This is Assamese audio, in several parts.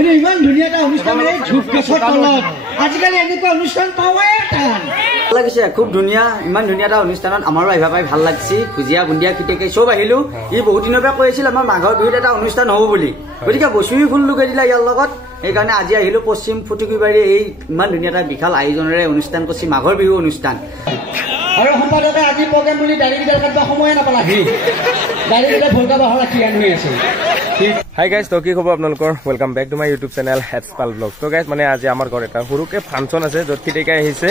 কিন্তু ইমান ধুনীয়া এটা অনুষ্ঠান এই ধূপ গছৰ তলত আজিকালি এনেকুৱা অনুষ্ঠান পাওয়াই টান লাগিছে খুব ধুনীয়া ইমান ধুনীয়া এটা অনুষ্ঠানত আমাৰো আহিবা পাই ভাল লাগিছে খুজিয়া বুন্দিয়া খিটেকে চব আহিলো ই বহুত দিনৰ পৰা কৈ আছিল আমাৰ মাঘৰ বিহুত এটা অনুষ্ঠান হ'ব বুলি গতিকে বসুই ফুল লগাই দিলা ইয়াৰ লগত এইকাৰণে আজি আহিলো পশ্চিম ফুটুকিবাৰী এই ইমান ধুনীয়া এটা বিশাল আয়োজনেৰে অনুষ্ঠান কৰিছে মাঘৰ বিহু অনুষ্ঠান আৰু সম্পাদকে আজি প্ৰগ্ৰাম বুলি ডাইৰেক্টৰ কাটবা সময় নাপালা ডাইৰেক্টৰ ভলকা বাহৰ ৰাখি আনি আছে হাই গাইজ তো কি খবৰ আপোনালোকৰ welcome back to my YouTube channel হেডস্পাল ব্লগ তো গাইজ মানে আজি আমাৰ ঘৰত এটা সৰুকে ফাংচন আছে য'ত খিটেকাই আহিছে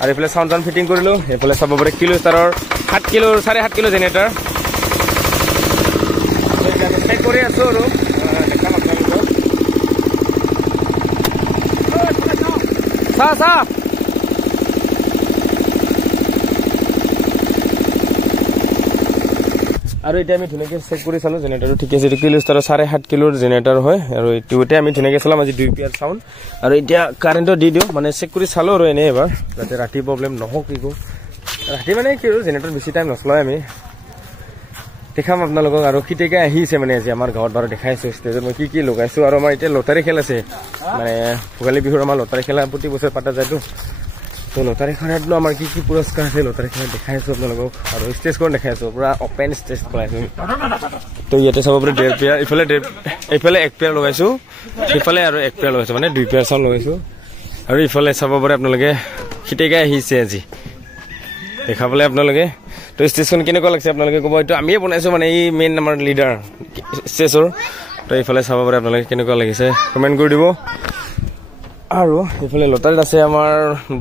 আৰু এইফালে চাউণ্ড ফিটিং কৰিলো এইফালে চাব পাৰে কিলো ষ্টাৰৰ 7 কিলো 7.5 কিলো জেনেৰেটৰ চেক কৰি আছো আৰু দেখাম আপোনালোকক চা আৰু এতিয়া আমি ধুনীয়াকৈ চেক কৰি চালো জেনেৰেটৰটো ঠিক আছে কিলো ষ্টাৰৰ 7.5 কিলোৰ জেনেৰেটৰ হয় আৰু এইটোতে আমি ধুনীয়াকৈ চালাম আজি 2 পিয়াৰ চাউণ্ড আৰু এতিয়া কাৰেণ্টটো দি দিওঁ মানে চেক কৰি চালো আৰু এনেই এবাৰ যাতে ৰাতি প্ৰব্লেম নহওক কি ৰাতি মানে কি আৰু জেনেৰেটৰ বেছি টাইম নচলায় আমি দেখাম আপোনালোকক আৰু খিটেকাই আহিছে মানে আজি আমাৰ গাঁৱত বাৰু দেখাইছো ষ্টেজত মই কি লগাইছো আৰু আমাৰ এতিয়া লটাৰী খেল আছে মানে ভোগালী বিহুৰ আমাৰ লটাৰী খেলা প্ৰতি বছৰ পাতা যায়তো তো লটাৰীখনতনো আমাৰ কি পুৰস্কাৰ আছে লটাৰীখনত দেখাইছো আপোনালোকক আৰু ষ্টেজখন দেখাইছো পুৰা অপেন ষ্টেজ বনাইছো তো ইয়াতে চাব পাৰে 1.5 পেয়াৰ এইফালে 1 পেয়াৰ লগাইছো সেইফালে আৰু 1 পেয়াৰ লগাইছো মানে 2 পেয়াৰ চাউল লগাইছো আৰু ইফালে চাব পাৰে আপোনালোকে খিটেকাই আহিছে আজি দেখাবলৈ আপোনালোকে তো ষ্টেজখন কেনেকুৱা লাগিছে আপোনালোকে ক'ব এইটো আমিয়ে বনাইছো মানে এই মেইন আমাৰ লিডাৰ ষ্টেজৰ তো এইফালে চাব পাৰে আপোনালোকে কেনেকুৱা লাগিছে কমেণ্ট কৰি দিব আৰু এইফালে লটাৰীত আছে আমাৰ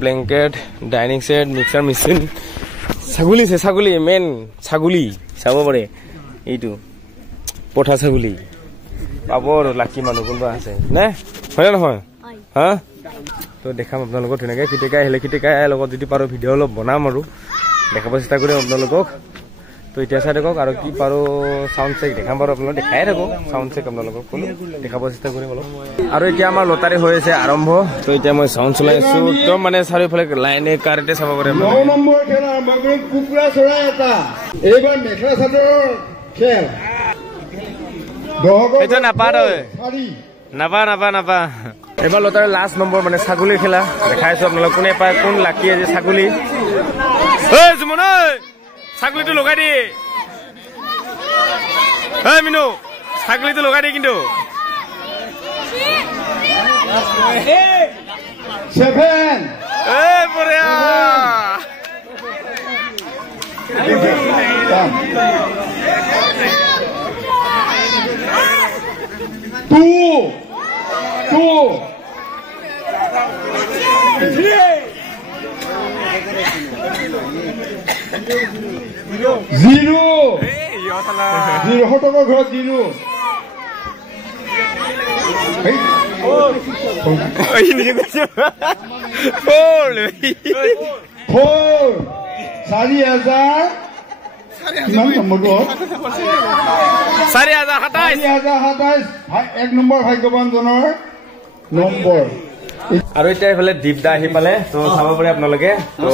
blanket dining set mixer machine ছাগলী মেইন ছাগলী চাব পাৰে এইটো পঠা ছাগলী পাব আৰু লাকি মানুহ কোনোবা আছে নে হয় নহয় হা তো দেখাম আপোনালোকক ধুনীয়াকৈ খিটেকাই আহিলে খিটেকাই লগত যদি পাৰোঁ ভিডিঅ' অলপ বনাম আৰু দেখাব চেষ্টা কৰিম আপোনালোকক তো এতিয়া চাই থাকক আৰু কি পাৰোঁ চাউণ্ড চেক দেখাম বাৰু আপোনালোকক দেখাই থাকক চাউণ্ড চেক আপোনালোকক ক'লো দেখাব চেষ্টা কৰিম অলপ আৰু এতিয়া আমাৰ লটাৰী হৈ আছে আৰম্ভ তো এতিয়া মই চাউণ্ড চলাই আছো একদম মানে চাৰিওফালে লাইনে কাৰেণ্টে চাব পাৰে 9 নম্বৰ খেল আৰম্ভ কৰি কুকুৰা চৰাই এটা এইবাৰ মেখেলা চাদৰ খেল এইটো নাপা তই নাপা এবাৰ লটাৰী লাষ্ট নম্বৰ মানে ছাগলী খেলা দেখাইছো আপোনালোক কোনে পায় কোন লাকি আজি ছাগলী জুমন ছাগলীটো লগাই দি মিনু ছাগলীটো লগাই দি কিন্তু 7 বঢ়িয়া জিৰো হটকৰ ঘৰত জিৰো ফ'ৰ 4,000 কিমান নম্বৰটো 4,027 1 নম্বৰ ভাগ্যৱানজনৰ নম্বৰ আৰু এতিয়া এইফালে দীপদা আহি পালে তো চাব পাৰে আপোনালোকে তো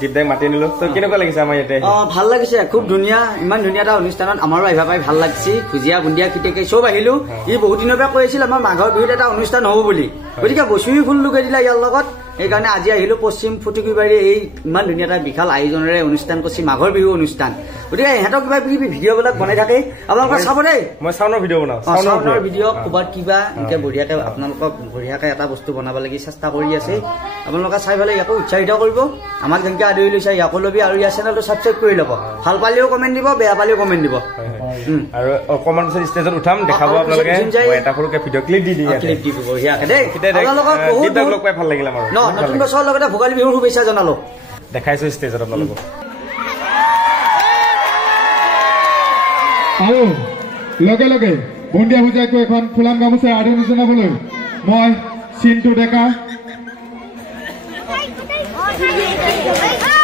দীপদাক মাতি নিলো তো কেনেকুৱা লাগিছে আমাৰ ইয়াতে ভাল লাগিছে খুব ধুনীয়া ইমান ধুনীয়া এটা অনুষ্ঠানত আমাৰো আহিবা পাই ভাল লাগিছে খুজিয়া বুন্দিয়া খিটেকে চব আহিলো ই বহুত দিনৰ পৰা কৈ আছিল আমাৰ মাঘৰ বিহুত এটা অনুষ্ঠান হ'ব বুলি গতিকে বসুই ফুল লগাই দিলা ইয়াৰ লগত এইকাৰণে আজি আহিলো পশ্চিম ফুটুকিবাৰী এই ইমান ধুনীয়া এটা বিশাল আয়োজনেৰে অনুষ্ঠান কৰিছে মাঘৰ বিহু অনুষ্ঠান গতিকে ইহঁতক কিবা কিবি ভিডিঅ'বিলাক বনাই থাকে আপোনালোকে চাব দেই মই চাউণ্ডৰ ভিডিঅ' বনাওঁ চাউণ্ডৰ ভিডিঅ' ক'ৰবাত কিবা এনেকৈ বঢ়িয়াকৈ আপোনালোকক বঢ়িয়াকৈ এটা বস্তু বনাব লাগি চেষ্টা কৰি আছে আপোনালোকে চাই পেলাই ইয়াকো উৎসাহিত কৰিব আমাক যেনেকৈ আদৰি লৈছে ইয়াকো ল'বি আৰু ইয়াৰ চেনেলটো ছাবস্ক্ৰাইব কৰি ল'ব ভাল পালেও কমেণ্ট দিব বেয়া পালেও কমেণ্ট দিব আৰু অকণমান পিছত ষ্টেজত উঠাম দেখাব আপোনালোকে এটা সৰুকৈ ভিডিঅ' ক্লিপ দি দিব বঢ়িয়াকৈ দেই দীপদাক লগ পাই ভাল লাগিল আমাৰ নতুন বছৰৰ লগতে ভোগালী বিহুৰ শুভেচ্ছা জনালো দেখাইছো ষ্টেজত আপোনালোকক আৰু লগে লগে বুন্দিয়া পূজাকৈ এখন ফুলাম গামোচাৰ আদৰণি জনাবলৈ মই চিন্তু ডেকা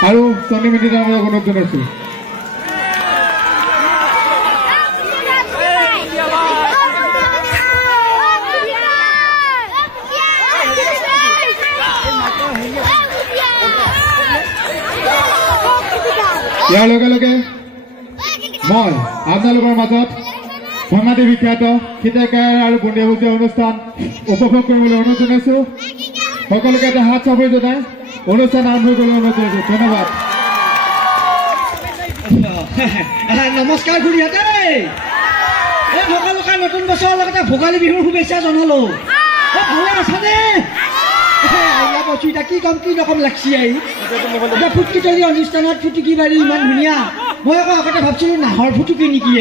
আৰু চনী মিনিট অনুৰোধ জনাইছো ইয়াৰ লগে লগে মই আপোনালোকৰ মাজত ধেমাজি বিখ্যাত খিতেকাৰ আৰু বুন্দিয়া ভুজিয়া অনুষ্ঠান উপভোগ কৰিবলৈ অনুৰোধ জনাইছোঁ সকলোকে এটা হাত চাপৰি জনাই অনুষ্ঠান আৰম্ভ কৰিবলৈ অনুৰোধ জনাইছোঁ ধন্যবাদ নমস্কাৰ খুৰীহঁতে এই সকলোকে নতুন বছৰৰ লগতে ভোগালী বিহুৰ শুভেচ্ছা জনালো ভালে আছানে কি কম কি ৰকম লাগছি এতিয়া ফুটকিতলী অনুষ্ঠানত ফুটুকি বাৰী ইমান ধুনীয়া মই আকৌ আগতে ভাবছিলো নাহৰ ফুটুকি নেকি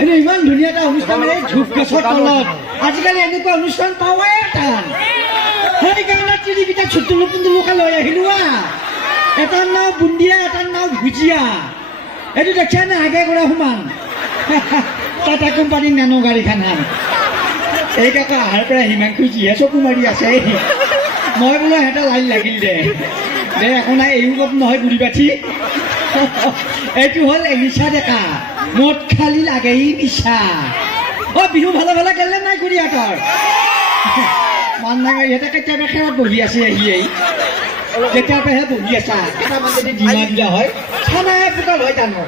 এনে ইমান ধুনীয়া এটা অনুষ্ঠান এই ধূপ গছৰ তলত আজিকালি এনেকুৱা অনুষ্ঠান পাওঁৱে টান সেইকাৰণে তিৰিকেইটা ছুটুলুকে লৈ আহিলো এটাৰ নাম বুন্দিয়া এটাৰ নাম ভুজিয়া এইটো দেখিছা নে আগে কৰা সমান টাটা কোম্পানীৰ নানো গাড়ীখন এই কাকা আহাৰ পৰা হিমাংশু যিহে চকু মাৰি আছে মই বোলো সিহঁতে লাইন লাগিল দে একো নাই এইও গপ নহয় বুঢ়ী পাঠি এইটো হ'ল এনিচা ডেকা মদ খালি লাগে নিচা বিহু ভালে ভালে গেলে নাই খুৰীহঁতৰ মান নাই ইহঁতে কেতিয়াবা খেৰত বহি আছে কেতিয়াবাহে বহি আছা কেইটামান যদি ডিমা দিয়া হয় ঠাণ্ডাই পুতল হয় জানো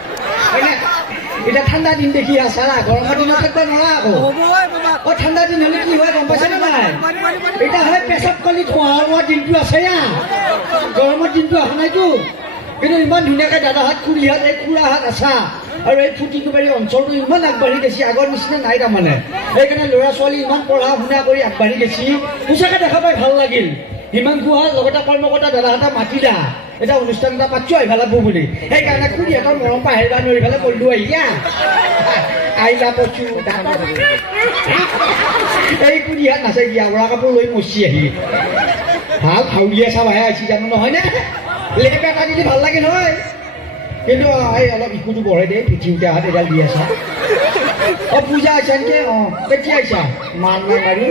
এতিয়া ঠাণ্ডা দিন দেখি আছা না গৰমৰ দিনত থাকিব নোৱাৰা আকৌ ঠাণ্ডা দিন হলে কি হয় গম পাইছা নে নাই এতিয়া হয় পেচাব কালি খোৱা দিনটো আছে গৰমৰ দিনটো অহা নাইতো কিন্তু ইমান ধুনীয়াকৈ দাদাহাত খুৰীহাত এই খুৰাহাত আছা আৰু এই ফুটিকুবাৰী অঞ্চলটো ইমান আগবাঢ়ি গৈছে আগৰ নিচিনা নাই তাৰমানে সেইকাৰণে ল'ৰা ছোৱালী ইমান পঢ়া শুনা কৰি আগবাঢ়ি গৈছে সঁচাকৈ দেখা পাই ভাল লাগিল হিমাংশু লগতে কৰ্মকৰ্তা দাদাহঁতে মাতিলা এটা অনুষ্ঠান এটা পাতিছো আহিব লাগব বুলি সেইকাৰণে খুৰীহঁতৰ মৰম পাহেৰা নৰি পেলাই কৰিলো আহিলা পচু এই খুৰীহাত নাচে গিয়াবৰা কাপোৰ লৈ মচি আহি ভাল হাউলীয়া চাবাহে আহিছে জানো নহয় নে লেপ এটা দিলে ভাল লাগে নহয় কিন্তু এই অলপ ইকুটো বঢ়াই দে পিঠি উঠা হাত এডাল দি আছা পূজা আহিছা নেকি কেতিয়া আহিছা মান নাই মাৰি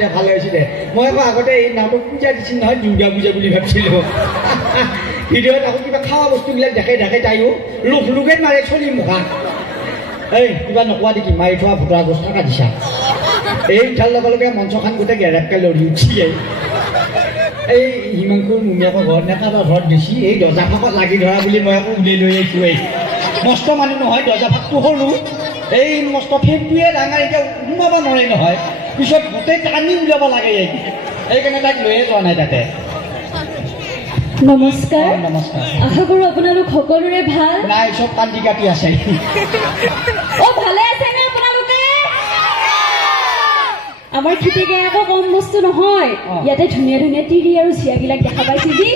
দে ভালে হৈছে দে মই আকৌ আগতে এই নামটো পূজা দিছিল নহয় দুৰ্গা পূজা বুলি ভাবিছিলো ভিডিঅ'ত আকৌ কিবা খোৱা বস্তুবিলাক দেখাই তাইও লোকে মাৰে চলি মুখা এই কিবা নোকোৱা দেখি মাৰি থোৱা ভোটা গছ থকা দিছা এই উঠাৰ লগে লগে মঞ্চখন গোটেই গেৰেপকৈ লৰি উঠি এই হিমাংশুৰ মুমিয়াকৰ ঘৰত নে কাৰোবাৰ ঘৰত দিছি এই দৰ্জা ফাঁকত লাগি ধৰা বুলি মই আকৌ উলিয়াই লৈ আহিছোঁ মস্ত মানুহ নহয় দৰ্জা ফাঁকটো সৰু এই মস্ত ফেনটোৱে ডাঙৰ এতিয়া সোমাব নোৱাৰে নহয় পিছত গোটেই টানি উলিয়াব লাগে সেইকাৰণে তাক লৈয়ে যোৱা নাই তাতে নমস্কাৰ নমস্কাৰ আশা কৰোঁ আপোনালোক সকলোৰে ভাল নাই চব কান্দি কাটি আছে ভালে আছে নে আপোনালোকে আমাৰ খিতিকে আকৌ কম বস্তু নহয় ইয়াতে ধুনীয়া ধুনীয়া তিৰি আৰু চিয়াবিলাক দেখা পাইছে যি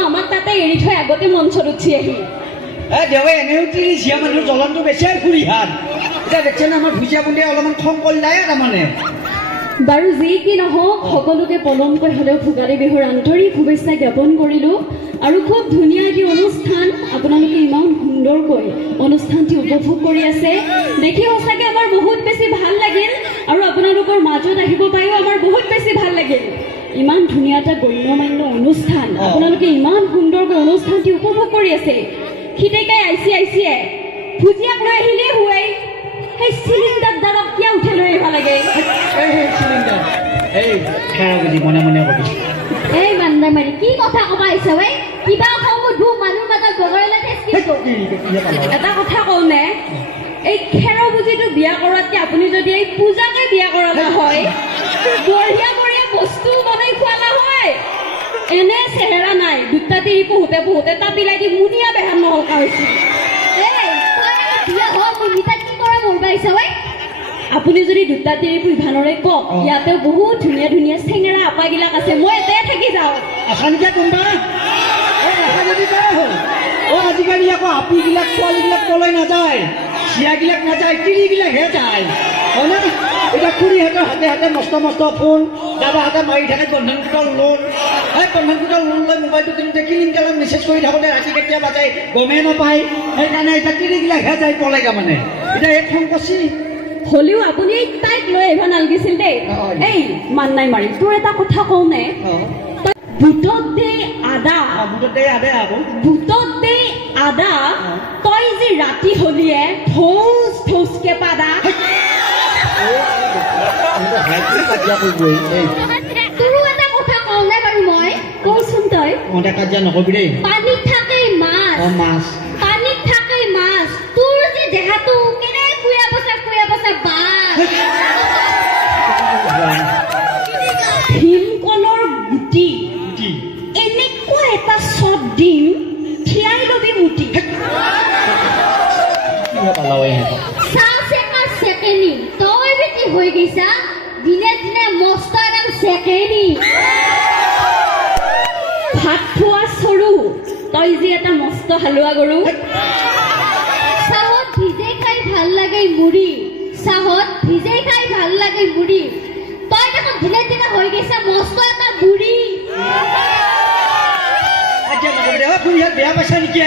আমাক তাতে এৰি থৈ আগতে মঞ্চত উঠি আহি দেৱে এনেও তিৰি চিয়া মানুহৰ জ্বলনটো বেছি খুৰীহাত এতিয়া দেখছেনে আমাৰ ভুজিয়া বুন্দিয়া অলপমান খং কৰিলাই তাৰমানে বাৰু যি কি নহওক সকলোকে পলমকৈ হ'লেও ভোগালী বিহুৰ আন্তৰিক শুভেচ্ছা জ্ঞাপন কৰিলোঁ আৰু খুব ধুনীয়া এটি অনুষ্ঠান আপোনালোকে ইমান সুন্দৰকৈ অনুষ্ঠানটি উপভোগ কৰি আছে দেখি সঁচাকৈ আমাৰ বহুত বেছি ভাল লাগিল আৰু আপোনালোকৰ মাজত আহিব পায়ো আমাৰ বহুত বেছি ভাল লাগিল ইমান ধুনীয়া এটা গণ্যমান্য অনুষ্ঠান আপোনালোকে ইমান সুন্দৰকৈ অনুষ্ঠানটি উপভোগ কৰি আছে খিতেকাই আইচিয়ে ভুজিয়াক লৈ আহিলেই হুৱাই সেই চিলিণ্ডাৰ দাৰক কিয় উঠাই লৈ আহিব লাগে এই মান্দা মাৰি কি কথা ক'বা আহিছা ঐ কিবা মানুহ মাজত বগৰিলে এটা কথা কওঁ নে এই খেৰ বুজিটো বিয়া কৰাতকে আপুনি যদি এই পূজাকে বিয়া কৰালে হয় বঢ়িয়া বঢ়িয়া বস্তু বনাই খোৱালা হয় এনে চেহেৰা নাই দুটা তিৰি পোহোতে তাপিলাই দি মুনিয়া বেহাৰ নহলকা হৈছে আপুনি যদি দুটা তিৰি পুইভানৰে কওক ইয়াতে বহুত ধুনীয়া ধুনীয়া চেঙেৰা আপাগিলাক আছে মই এটাই থাকি যাওঁ আসানিকে কোনবা আজিকালি আকৌ আপিবিলাক ছোৱালীবিলাক কলৈ নাযায় চিয়াগিলাক নাযায় তিৰিবিলাকহে যায় হয়নে এতিয়া খুৰীহঁতৰ হাতে হাতে মস্ত মস্ত ফোন দাদাহঁতে মাৰি থাকে বন্ধন গোটৰ লোন এই বন্ধন গোটৰ লোন লৈ মোবাইলটো কিনোতে কিলিংকালত মেছেজ কৰি থাকোঁতে ৰাতি কেতিয়া বাজাই গমেই নাপায় সেইকাৰণে এতিয়া তিৰিবিলাকহে যায় পলাই তাৰমানে এতিয়া এক ফোন কৰছি হলেও আপুনি তাইক লৈ আহিব নালাগিছিল দেই এই মান নাই মাৰি তোৰ এটা কথা কওঁ নে বুটত দে আদা তই যে ৰাতি হলিয়ে ঠৌচকে পাদা তোৰো এটা কথা কওঁ নে বাৰু মই কওঁচোন তই কাজিয়া নকবি দেই পানীত থাকে মাছ তোৰ যে দেহাটো ভীমকলৰ গুটি এনেকুৱা এটা চট দিম থিয়াই লবি মুটি চেকেনি তই বেটি হৈ গৈছা দিনে দিনে মস্ত একদম চেকেনি ভাত খোৱা চৰু তই যে এটা মস্ত হালোৱা গৰু চাহত ভিজে খাই ভাল লাগে মুড়ি চাহত ভিজে খাই ভাল লাগে মুড়ি তই দেখোন দিনে দিনে হৈ গৈছা মস্ত এটা বুঢ়ী বেয়া পাইছা নেকি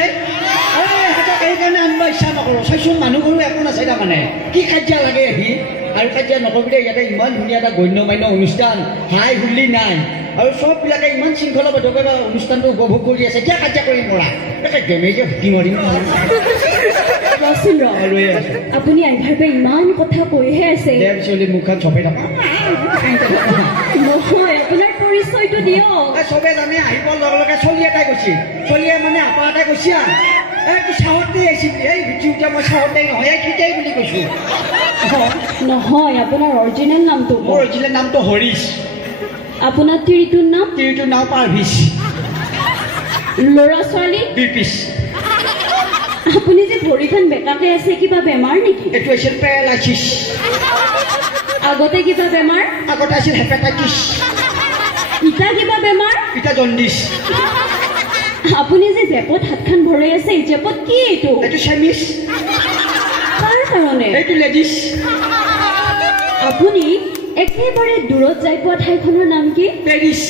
সেইকাৰণে আনিব ইচ্ছা নকৰোঁ চাইচোন মানুহবোৰো একো নাচাই তাৰমানে কি কাজিয়া লাগে আহি আৰু কাজিয়া নকৰিবি দেই ইয়াতে ইমান ধুনীয়া এটা গণ্য মান্য অনুষ্ঠান হাই হুল্লি নাই আৰু চববিলাকে ইমান শৃংখলাবদ্ধভাৱে অনুষ্ঠানটো উপভোগ কৰি আছে কিয় কাজিয়া কৰি পৰা এটা গেমেজে ভুকি মৰিম আপুনি আইভাৰ পৰা ইমান কথা কৈহে আছে মুখখন চপে নাপাওঁ নহয় আপোনাৰ পৰিচয়টো দিয়ক চবে জানে আহিবৰ লগে লগে চলি এটাই কৈছিল চলিয়ে মানে আপা এটাই কৈছা চাহতে আহিছিল এই ভিডিঅ'টা মই চাহতে নহয় খিটাই বুলি কৈছো নহয় আপোনাৰ অৰিজিনেল নামটো মোৰ অৰিজিনেল নামটো হৰিশ আপোনাৰ তিৰিটোৰ নাম পাৰভিশ ল'ৰা ছোৱালী 2 পিচ আপুনি যে ভৰিখন বেকাকে আছে কিবা বেমাৰ নেকি এইটো আছিল পেৰালাইচিছ আগতে কিবা বেমাৰ আগতে আছিল হেপাটাইটিছ ইটা কিবা বেমাৰ ইটা জণ্ডিছ আপুনি যে জেপত হাতখন ভৰাই আছে এই জেপত কি এইটো চেমিছ কাৰ কাৰণে এইটো লেডিছ আপুনি একেবাৰে দূৰত যাই পোৱা ঠাইখনৰ নাম কি পেৰিছ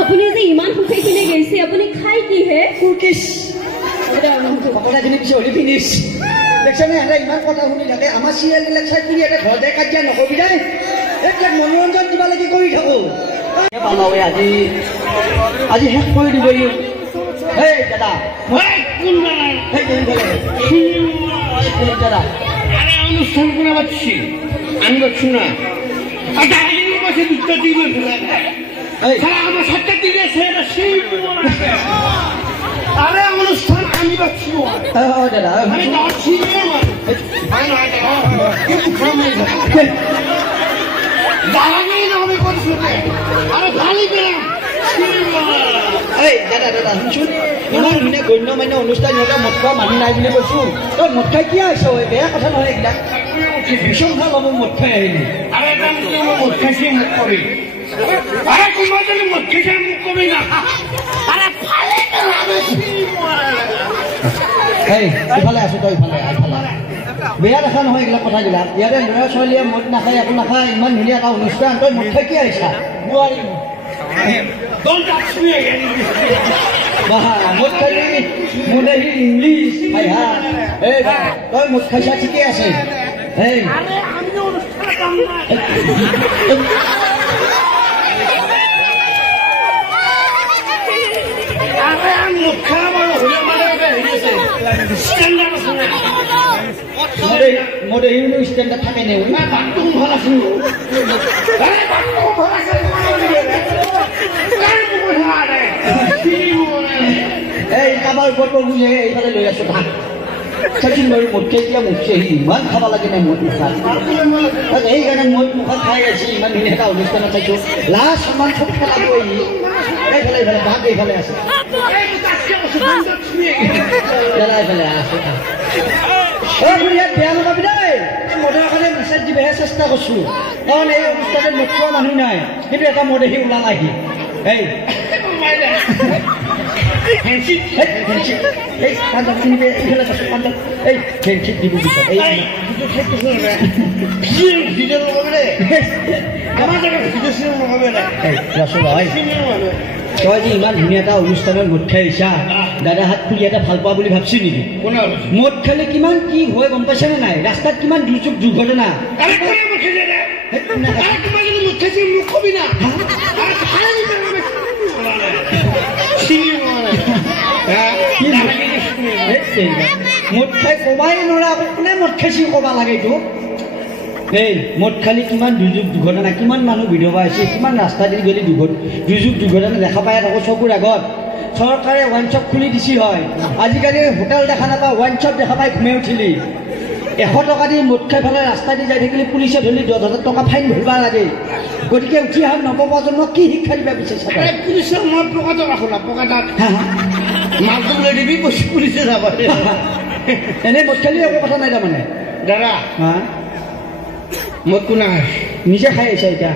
আপুনি যে ইমান সুখী কিনে গৈছে আপুনি খাই কি হে কুকিছ ফিনিছ দেখছেনে সিহঁতে ইমান কথা শুনি থাকে আমাৰ চিৰিয়েলবিলাক চাই পিনি এটা ঘৰতে কাজিয়া নকবি দেই এইবিলাক মনোৰঞ্জন কিবা লাগি কৰি থাকো আজি শেষ কৰি দিব দাদা দাদা অনুষ্ঠান কোনে পাচ্ছি আমি পাচ্ছি না আমার সাতটা দিকে আরে অনুষ্ঠান আমি পাচ্ছি দাদা আমি আরে ভালো পেলাম দাদা দাদা শুনচোন ইমান ধুনীয়া গণ্য মান্য অনুষ্ঠান সিহঁতে মদ খোৱা মানুহ নাই বুলি কৈছো তই মদ খাই কি আহিছ বেয়া কথা নহয় এইবিলাক বিশংখা ল'ব মদ খাই আহিলি আরে মদ খাইছে মোক কবি আরে কোনোবা যদি মদ খাইছে মোক কবি না আরে ফালে ইফালে আছো তই ইফালে বেয়া দেখা নহয় এইবিলাক কথাবিলাক ইয়াতে ল'ৰা ছোৱালীয়ে মদ নাখায় একো নাখায় ইমান ধুনীয়া এটা অনুষ্ঠান তই মদ খাই কি আহিছা বোৱাৰী মদ খালি মোদেহী ইংলিছ ভাই হা তই মদ খাইছা ঠিকে আছে মোদেহী ষ্টেণ্ডাৰ্ড থাকে নে এই কাৰোবাৰ ওপৰত বুজে এইফালে লৈ আছো ধান চাইছিল বাৰু মদ খাই এতিয়া মুখছে ইমান খাব লাগে নাই মদ মুখা সেইকাৰণে মদ মুখা খাই আছে ইমান ধুনীয়া এটা অনুষ্ঠানত চাইছো লাষ্ট ইমান চব খেলাব এইফালে এইফালে ভাগ এইফালে আছে দাদা এইফালে আছে ইয়াত বেয়া নাপাবি দেই মদৰ কাৰণে মেছেজ দিবহে চেষ্টা কৰিছো কাৰণ এই অনুষ্ঠানত মদ খোৱা মানুহ নাই কিন্তু এটা মদেহী ওলাল আহি তই যে ইমান ধুনীয়া এটা অনুষ্ঠানত মদ খাই আহিছা দাদা হাত খুলি এটা ভাল পোৱা বুলি ভাবছি নেকি মদ খালে কিমান কি হয় গম পাইছানে নাই ৰাস্তাত কিমান দুৰ্যোগ দুৰ্ঘটনা মদ খাই কবাই নোৱাৰা কোনে মদ খাইছি কবা লাগে এইটো এই মদ খালি কিমান দুৰ্যোগ দুৰ্ঘটনা কিমান মানুহ বিধৱা হৈছে কিমান ৰাস্তা দি গ'লে দুৰ্যোগ দুৰ্ঘটনা দেখা পাই থাকোঁ চকুৰ আগত চৰকাৰে ৱাইন শ্বপ খুলি দিছি হয় আজিকালি হোটেল দেখা নাপাওঁ ৱাইন শ্বপ দেখা পাই ঘুমে উঠিলি 100 টকা দি মদ খাই পেলাই ৰাস্তা দি যাই থাকিলে পুলিচে ধৰি 10,000 টকা ফাইন ভৰিব লাগে গতিকে উঠি অহা নৱপ্ৰজন্মক কি শিক্ষা দিব বিচাৰিছে পুলিচে মই পকাটো ৰাখো না পকাটা মালটো লৈ দিবি পুলিচে যাব এনে মদ খালি একো কথা নাই তাৰমানে দাদা মদ কোনে খাই নিজে খাই আহিছে এতিয়া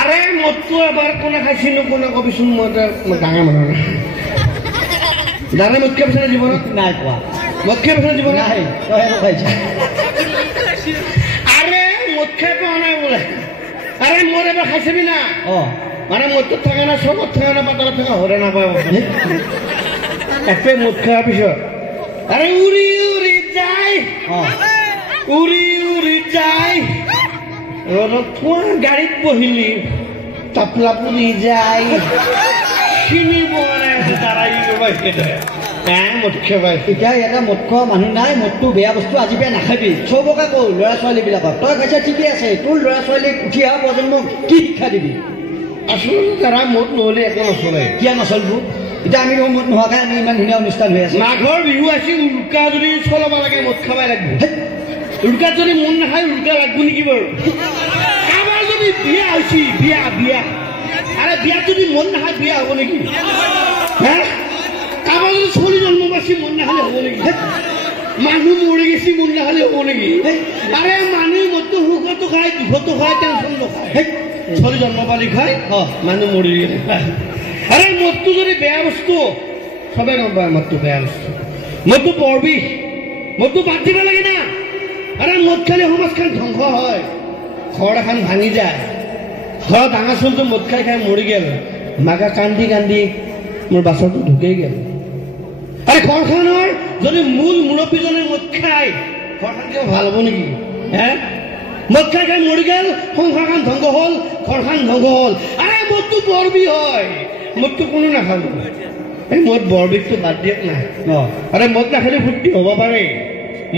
আৰে মদটো এবাৰ কোনে খাইছিলো কোনে কবিচোন মই ডাঙৰ মানুহ দাদা মদ খাই পাইছে জীৱনত নাই কোৱা মদ খাই পাইছে জীৱনত নাই তই খাইছা আৰে মদ খাই পোৱা নাই বোলে আৰে মোৰ এবাৰ খাইছিবি না মানে মদটো থাকে না চবত থাকে না পাতলত থকা হৰে নাপায় একে মদ খোৱাৰ পিছত আৰে উৰি উৰি যায় উৰি উৰি যায় ৰ'দত থোৱা গাড়ীত বহিলি তাপলা পুৰি যায় চিনিব এতিয়া এটা মদ খোৱা মানুহ নাই মদটো বেয়া বস্তু আজি বেয়া নাখাবি চবকে কওঁ ল'ৰা ছোৱালীবিলাকক তই কৈছা ঠিকে আছে তোৰ ল'ৰা ছোৱালীক উঠি অহা প্ৰজন্মক কি শিক্ষা দিবি আচলতে তাৰা মদ নহ'লে একো নচলে কিয় নচলব এতিয়া আমি মদ নোহোৱাকৈ আমি ইমান ধুনীয়া অনুষ্ঠান হৈ আছো মাঘৰ বিহু আছে উৰুকা যদি চলাব লাগে মদ খাবাই লাগিব উৰুকাত যদি মন নাখায় উৰুকা লাগব নেকি বাৰু কাৰোবাৰ যদি বিয়া হৈছে বিয়া বিয়া আৰে বিয়াত যদি মন নাখায় বিয়া হ'ব নেকি হে কাৰোবাৰ যদি ছোৱালী জন্ম পাইছে মন নাখালে হ'ব নেকি মানুহ মৰি গৈছে মন নাখালে হ'ব নেকি আৰে মানুহ মদটো সুখতো খায় দুখতো খায় টেনশ্যন নখায় ছোৱালী জন্ম পালি খায় মানুহ মৰি গ'লে খায় আৰে মদটো যদি বেয়া বস্তু চবে গম পায় মদটো বেয়া বস্তু মদটো বৰ বিষ মদটো বাদ দিব লাগে না আৰে মদ খালে সমাজখন ধ্বংস হয় ঘৰ এখন ভাঙি যায় ঘৰত ডাঙৰ চলটো মদ খাই খাই মৰি গেল মাকে কান্দি কান্দি মোৰ বাছৰটো ঢুকেই গেল আৰে ঘৰখনৰ যদি মূল মুৰব্বীজনে মদ খায় ঘৰখন কিয় ভাল হ'ব নেকি হে মদ খাই খাই মৰি গেল সংসাৰখন ধ্বংস হ'ল ঘৰখন ধ্বংস হ'ল আৰে মদটো বৰ বিষ হয় মদটো কোনো নাখাব এই মদ বৰ বিষটো বাদ দিয়ক না আৰে মদ নাখালে ফূৰ্তি হ'ব পাৰে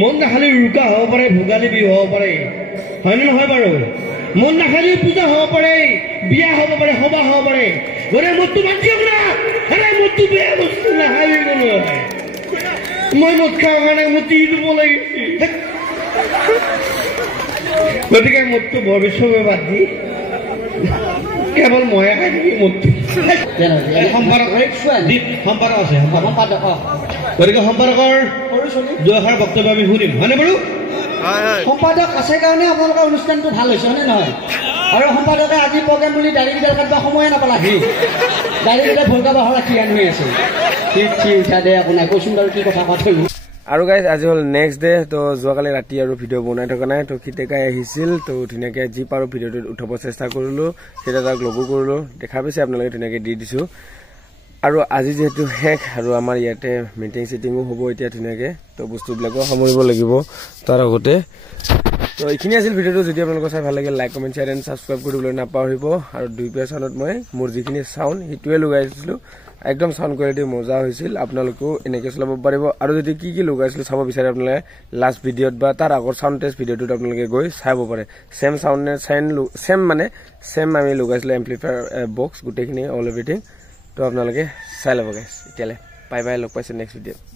মন নাখালে উৰুকা হ'ব পাৰে ভোগালী বিহু হ'ব পাৰে হয়নে নহয় বাৰু মন নাখালে পূজা হ'ব পাৰে বিয়া হ'ব পাৰে সভা হ'ব পাৰে গৰে মদটো বাদ দিয়ক না আৰে মদটো বেয়া বস্তু নাখাবি কোনো মই মদ খাওঁ কাৰণে মতি দিব লাগিছিল গতিকে মদটো বৰ বেছি বাদ দি কেৱল ময়ে খাই থাকি মদটো সম্পাদক আছে গতিকে সম্পাদকৰ দুআষাৰ বক্তব্য আমি শুনিম হয়নে বাৰু সম্পাদক আছে কাৰণে আপোনালোকৰ অনুষ্ঠানটো ভাল হৈছে হয়নে নহয় আৰু সম্পাদকে আজি প্ৰগ্ৰেম বুলি দাড়ীকেইডাল কাটিব সময়ে নাপালাহি দাড়ীকেইটা ভলকা বাহৰ ৰাখি আনি আছে উঠা দে আপোনাক কৈছোন বাৰু কি কথা কোৱা থলো আৰু গাইজ আজি হ'ল নেক্সট ডে তো যোৱাকালি ৰাতি আৰু ভিডিঅ' বনাই থকা নাই তো খিতেকাই আহিছিল তো ধুনীয়াকৈ যি পাৰোঁ ভিডিঅ'টো উঠাব চেষ্টা কৰিলোঁ সেইটা তাক লগো কৰিলোঁ দেখা পাইছে আপোনালোকে ধুনীয়াকৈ দি দিছোঁ আৰু আজি যেহেতু শেষ আৰু আমাৰ ইয়াতে মিটিং চিটিঙো হ'ব এতিয়া ধুনীয়াকৈ তো বস্তুবিলাকো সামৰিব লাগিব তাৰ আগতে তো এইখিনি আছিল ভিডিঅ'টো যদি আপোনালোকৰ চাই ভাল লাগে like comment share and subscribe কৰিবলৈ নাপাহৰিব আৰু 2 চাউণ্ডত মই মোৰ যিখিনি চাউণ্ড সেইটোৱে লগাইছিলোঁ একদম সাউন্ড কোৱালিটি মজা হৈছিল আপোনালোকো এনেকৈ চলাব পাৰিব আৰু যদি কি কি লগাইছিল চাব বিচাৰে আপোনালোকে লাষ্ট ভিডিঅ'ত বা তাৰ আগৰ সাউন্ড টেষ্ট ভিডিঅ'টোত আপোনালোকে গৈ চাব পাৰে সেম সাউন্ড সেম আমি লগাইছিল এম্প্লিফায়াৰ বক্স গোটেইখিনি অল এভৰিথিং তো আপোনালোকে চাই ল'ব গাইছ এতিয়ালৈ বাই বাই লগ পাইছে নেক্সট ভিডিঅ'